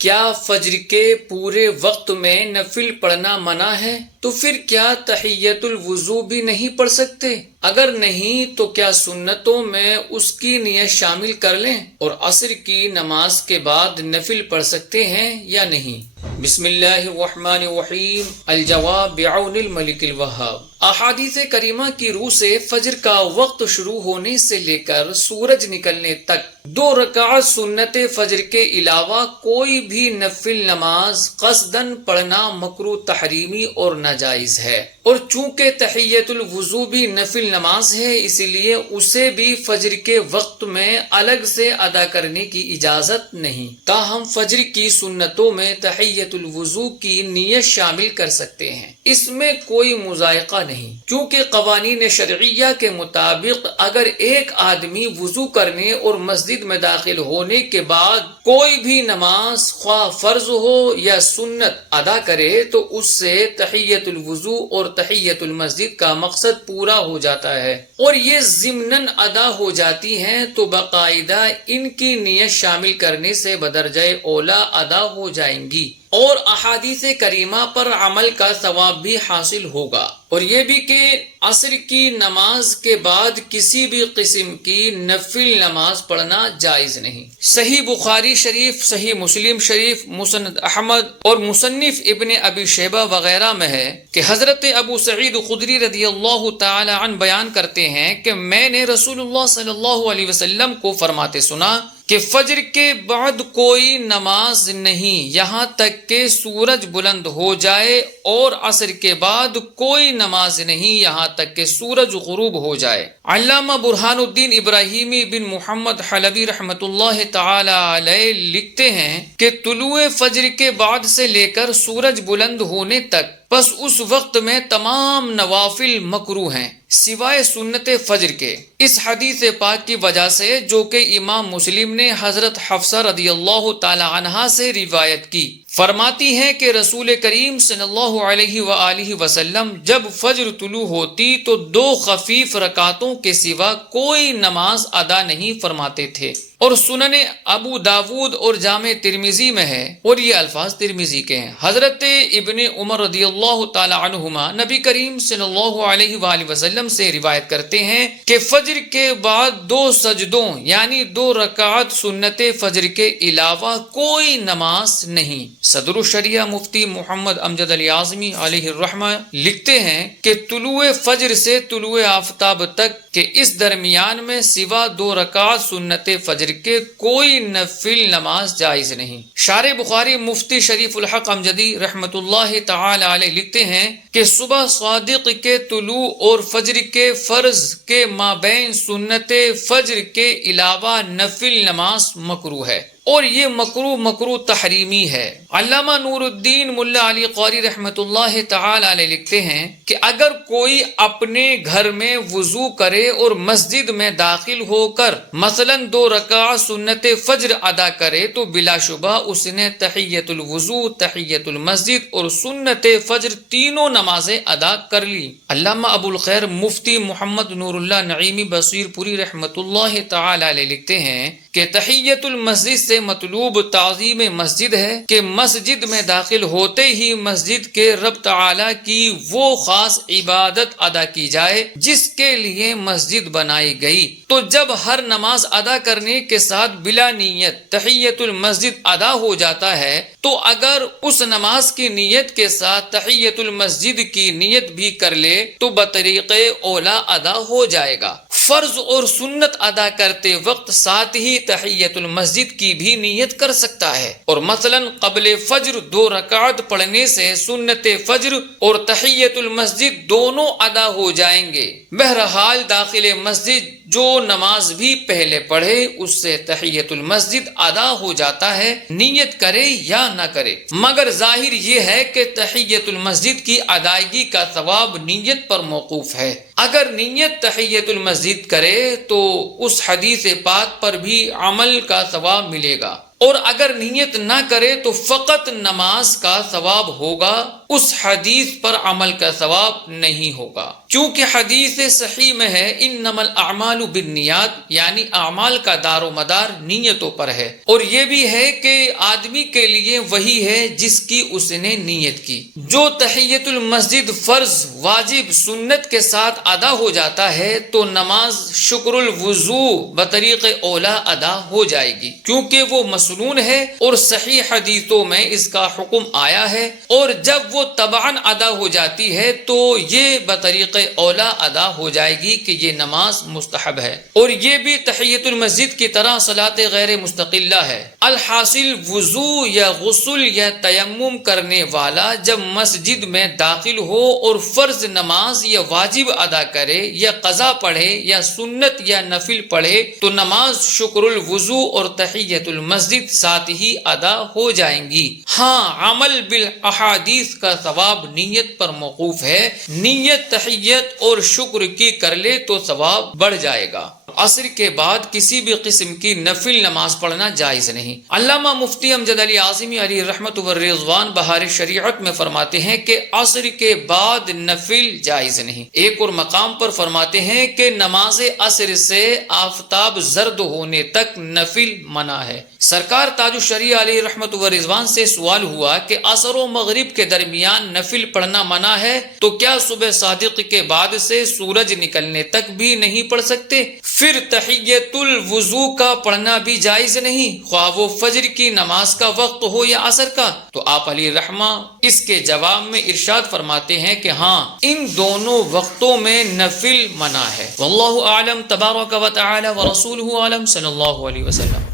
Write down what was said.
کیا فجر کے پورے وقت میں نفل پڑھنا منع ہے؟ تو پھر کیا تحیۃ الوضو بھی نہیں پڑھ سکتے؟ اگر نہیں تو کیا سنتوں میں اس کی نیت شامل کر لیں اور عصر کی نماز کے بعد نفل پڑھ سکتے ہیں یا نہیں؟ بسم اللہ الرحمن الرحیم۔ الجواب بعون الملک الوہاب۔ احادیث کریمہ کی روح سے فجر کا وقت شروع ہونے سے لے کر سورج نکلنے تک 2 رکعت سنت فجر کے علاوہ کوئی بھی نفل نماز قصدن پڑھنا مکروہ تحریمی اور ناجائز ہے، اور چونکہ تحیۃ الوضو بھی نفل نماز ہے اسی لیے اسے بھی فجر کے وقت میں الگ سے ادا کرنے کی اجازت نہیں۔ تاہم فجر کی سنتوں میں تحیۃ الوضو کی نیت شامل کر سکتے ہیں، اس میں کوئی مضائقہ نہیں، کیونکہ قوانین شرعیہ کے مطابق اگر ایک آدمی وضو کرنے اور مسجد میں داخل ہونے کے بعد کوئی بھی نماز خواہ فرض ہو یا سنت ادا کرے تو اس سے تحیۃ الوضو اور تحیۃ المسجد کا مقصد پورا ہو جاتا ہے، اور یہ ضمناً ادا ہو جاتی ہیں تو باقاعدہ ان کی نیت شامل کرنے سے بدرجہ اولا ادا ہو جائیں گی، اور احادیث کریمہ پر عمل کا ثواب بھی حاصل ہوگا۔ اور یہ بھی کہ عصر کی نماز کے بعد کسی بھی قسم کی نفل نماز پڑھنا جائز نہیں۔ صحیح بخاری شریف، صحیح مسلم شریف، مسند احمد اور مصنف ابن ابی شیبہ وغیرہ میں ہے کہ حضرت ابو سعید خدری رضی اللہ تعالی عنہ بیان کرتے ہیں کہ میں نے رسول اللہ صلی اللہ علیہ وسلم کو فرماتے سنا کہ فجر کے بعد کوئی نماز نہیں یہاں تک کہ سورج بلند ہو جائے، اور عصر کے بعد کوئی نماز نہیں یہاں تک کہ سورج غروب ہو جائے۔ علامہ برہان الدین ابراہیمی بن محمد حلبی رحمۃ اللہ تعالی علیہ لکھتے ہیں کہ طلوع فجر کے بعد سے لے کر سورج بلند ہونے تک بس اس وقت میں تمام نوافل مکروہ ہیں سوائے سنت فجر کے، اس حدیث پاک کی وجہ سے جو کہ امام مسلم نے حضرت حفصہ رضی اللہ تعالی عنہا سے روایت کی۔ فرماتی ہیں کہ رسول کریم صلی اللہ علیہ وآلہ وسلم جب فجر طلوع ہوتی تو 2 خفیف رکعتوں کے سوا کوئی نماز ادا نہیں فرماتے تھے، اور سنن ابو داود اور جامع ترمذی میں ہے، اور یہ الفاظ ترمذی کے ہیں۔ حضرت ابن عمر رضی اللہ تعالی عنہما نبی کریم صلی اللہ علیہ وآلہ وسلم سے روایت کرتے ہیں کہ فجر کے بعد 2 سجدوں یعنی 2 رکعت سنت فجر کے علاوہ کوئی نماز نہیں۔ صدر الشریعہ مفتی محمد امجد علی اعظمی علیہ الرحمہ لکھتے ہیں کہ طلوع فجر سے طلوع آفتاب تک کہ اس درمیان میں سوا 2 رکعت سنت فجر کے کوئی نفل نماز جائز نہیں۔ شارح بخاری مفتی شریف الحق امجدی رحمت اللہ تعالی علیہ لکھتے ہیں کہ صبح صادق کے طلوع اور فجر کے فرض کے مابین سنت فجر کے علاوہ نفل نماز مکروہ ہے، اور یہ مکروہ تحریمی ہے۔ علامہ نور الدین ملا علی قاری رحمت اللہ تعالی علیہ لکھتے ہیں کہ اگر کوئی اپنے گھر میں وضو کرے اور مسجد میں داخل ہو کر مثلا 2 رکعت سنت فجر ادا کرے تو بلا شبہ اس نے تحیۃ الوضو، تحیۃ المسجد اور سنت فجر تینوں نمازیں ادا کر لی۔ علامہ ابو الخیر مفتی محمد نور اللہ نعیمی بصیر پوری رحمت اللہ تعالی علیہ لکھتے ہیں کہ تحیۃ المسجد سے مطلوب تعظیم مسجد ہے کہ مسجد میں داخل ہوتے ہی مسجد کے رب تعالی کی وہ خاص عبادت ادا کی جائے جس کے لیے مسجد بنائی گئی۔ تو جب ہر نماز ادا کرنے کے ساتھ بلا نیت تحیۃ المسجد ادا ہو جاتا ہے تو اگر اس نماز کی نیت کے ساتھ تحیۃ المسجد کی نیت بھی کر لے تو بطریق اولا ادا ہو جائے گا۔ فرض اور سنت ادا کرتے وقت ساتھ ہی تحیۃ المسجد کی بھی نیت کر سکتا ہے، اور مثلا قبل فجر 2 رکعت پڑھنے سے سنت فجر اور تحیۃ المسجد دونوں ادا ہو جائیں گے۔ بہرحال داخل مسجد جو نماز بھی پہلے پڑھے اس سے تحیۃ المسجد ادا ہو جاتا ہے، نیت کرے یا نہ کرے، مگر ظاہر یہ ہے کہ تحیۃ المسجد کی ادائیگی کا ثواب نیت پر موقوف ہے۔ اگر نیت تحیۃ المسجد کرے تو اس حدیث پاک پر بھی عمل کا ثواب ملے گا، اور اگر نیت نہ کرے تو فقط نماز کا ثواب ہوگا، اس حدیث پر عمل کا ثواب نہیں ہوگا۔ چونکہ حدیث صحیح میں ہے انما الاعمال بالنیات، یعنی اعمال کا دار و مدار نیتوں پر ہے، اور یہ بھی ہے کہ آدمی کے لیے وہی ہے جس کی اس نے نیت کی۔ جو تحیت المسجد فرض، واجب، سنت کے ساتھ ادا ہو جاتا ہے تو نماز شکر الوضو بطریق اولا ادا ہو جائے گی، کیونکہ وہ مسنون ہے اور صحیح حدیثوں میں اس کا حکم آیا ہے، اور جب وہ تبعاً ادا ہو جاتی ہے تو یہ بطریق اولا ادا ہو جائے گی کہ یہ نماز مستحب ہے، اور یہ بھی تحیت المسجد کی طرح صلاۃ غیر مستقلہ ہے۔ الحاصل وضو یا غسل یا تیمم کرنے والا جب مسجد میں داخل ہو اور فرض نماز یا واجب ادا کرے یا قضا پڑھے یا سنت یا نفل پڑھے تو نماز شکر الوضو اور تحیت المسجد ساتھ ہی ادا ہو جائیں گی۔ ہاں، عمل بالاحادیث کا ثواب نیت پر موقوف ہے، نیت تحیت اور شکر کی کر لے تو ثواب بڑھ جائے گا۔ عصر کے بعد کسی بھی قسم کی نفل نماز پڑھنا جائز نہیں۔ علامہ مفتی امجد علی اعظمی علیہ رحمت و رضوان بہار شریعت میں فرماتے ہیں کہ عصر کے بعد نفل جائز نہیں۔ ایک اور مقام پر فرماتے ہیں کہ نماز عصر سے آفتاب زرد ہونے تک نفل منع ہے۔ سرکار تاج الشریعہ علیہ رحمت و رضوان سے سوال ہوا کہ عصر و مغرب کے درمیان نفل پڑھنا منع ہے تو کیا صبح صادق کے بعد سے سورج نکلنے تک بھی نہیں پڑھ سکتے؟ پھر تحیت الوضو کا پڑھنا بھی جائز نہیں، خواہ وہ فجر کی نماز کا وقت ہو یا عصر کا؟ تو آپ علیہ رحمہ اس کے جواب میں ارشاد فرماتے ہیں کہ ہاں، ان دونوں وقتوں میں نفل منع ہے۔ واللہ اعلم، تبارک و تعالی ورسولہ اعلم، صلی اللہ علیہ وسلم۔